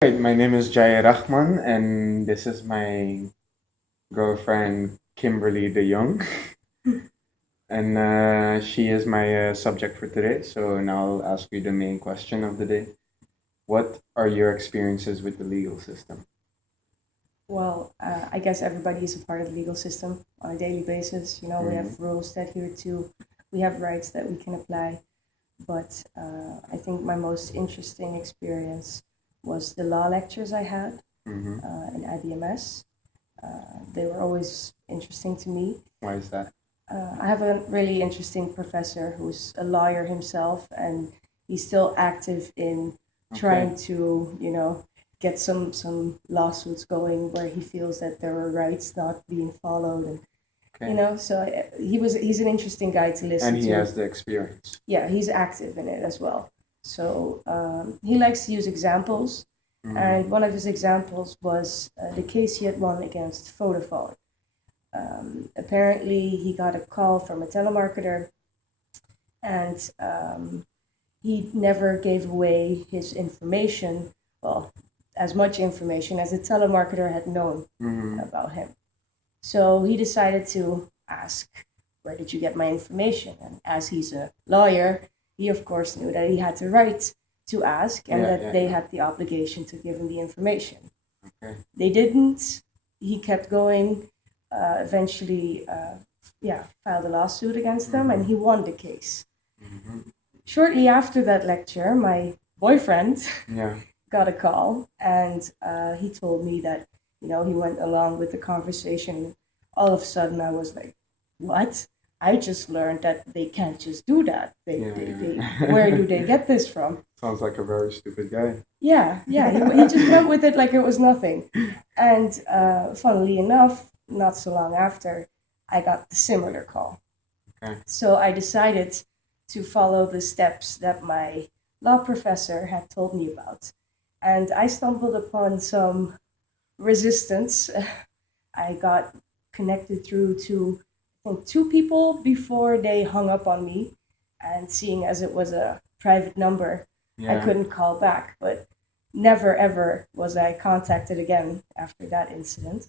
Right, my name is Jair Rachman, and this is my girlfriend Kimberly De Jong, and she is my subject for today. So now I'll ask you the main question of the day. What are your experiences with the legal system? Well, I guess everybody is a part of the legal system on a daily basis. You know, we have rules that adhere to, we have rights that we can apply. But I think my most interesting experience was the law lectures I had Mm-hmm. in IBMS. They were always interesting to me. Why is that? I have a really interesting professor who's a lawyer himself, and he's still active in trying to, get some lawsuits going where he feels that there were rights not being followed, and so he's an interesting guy to listen And to. he has the experience. Yeah, he's active in it as well. So he likes to use examples, and one of his examples was the case he had won against Vodafone. Apparently, he got a call from a telemarketer, and he never gave away his information, well, as much information as the telemarketer had known about him. So he decided to ask, where did you get my information? And as he's a lawyer, he of course knew that he had the right to ask and that they had the obligation to give him the information. Okay. They didn't. He kept going. Eventually, filed a lawsuit against them, and he won the case. Shortly after that lecture, my boyfriend got a call, and he told me that he went along with the conversation. All of a sudden, I was like, "What? I just learned that they can't just do that. Where do they get this from?" Sounds like a very stupid guy. Yeah. He just went with it like it was nothing. And funnily enough, not so long after, I got the similar call. Okay. So I decided to follow the steps that my law professor had told me about. And I stumbled upon some resistance. I got connected through to, I think, two people before they hung up on me. And seeing as it was a private number, I couldn't call back. But never, ever was I contacted again after that incident.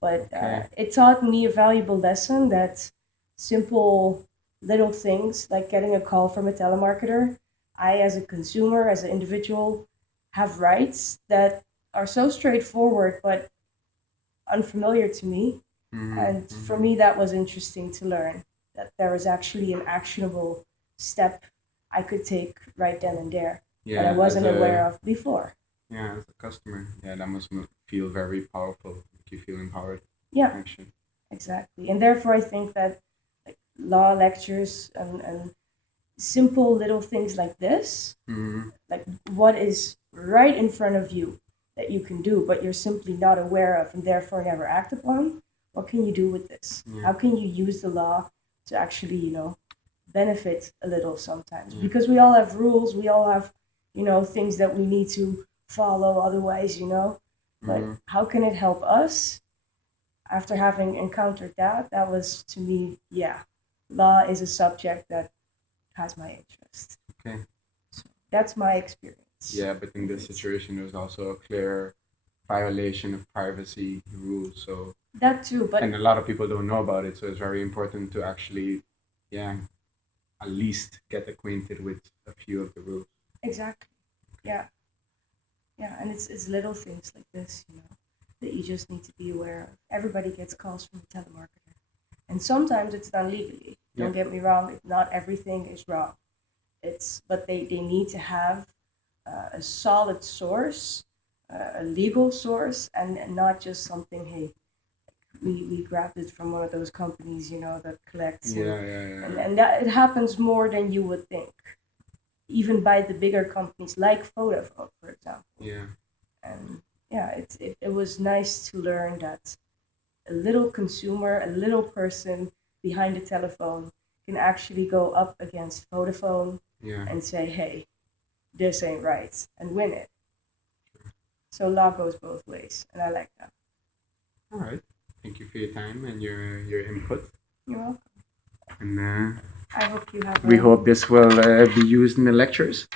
But it taught me a valuable lesson that simple little things like getting a call from a telemarketer, I, as a consumer, as an individual, have rights that are so straightforward but unfamiliar to me. And for me, that was interesting to learn that there was actually an actionable step I could take right then and there that I wasn't aware of before. Yeah, as a customer, that must feel very powerful. Make you feel empowered. Yeah, Actually. exactly. And therefore, I think that like law lectures and simple little things like this, like what is right in front of you that you can do, but you're simply not aware of and therefore never act upon. What can you do with this? How can you use the law to actually, benefit a little sometimes? Because we all have rules, we all have, things that we need to follow, otherwise, but how can it help us? After having encountered that, that was to me, law is a subject that has my interest. Okay. So that's my experience. Yeah, but in this situation, there's also a clear violation of privacy rules. So that too, but and a lot of people don't know about it. So it's very important to actually, at least get acquainted with a few of the rules. Exactly. Yeah. Yeah, and it's little things like this, that you just need to be aware of. Everybody gets calls from a telemarketer, and sometimes it's done legally. Don't get me wrong; not everything is wrong. But they need to have a solid source, a legal source, and not just something. Hey, we grabbed it from one of those companies, that collects. And that it happens more than you would think, even by the bigger companies like Vodafone, for example. Yeah. And it was nice to learn that a little consumer, a little person behind the telephone can actually go up against Vodafone and say, hey, this ain't right, and win it. So law goes both ways, and I like that. All right. Thank you for your time and your input. You're welcome. And I hope you have. we hope this will be used in the lectures.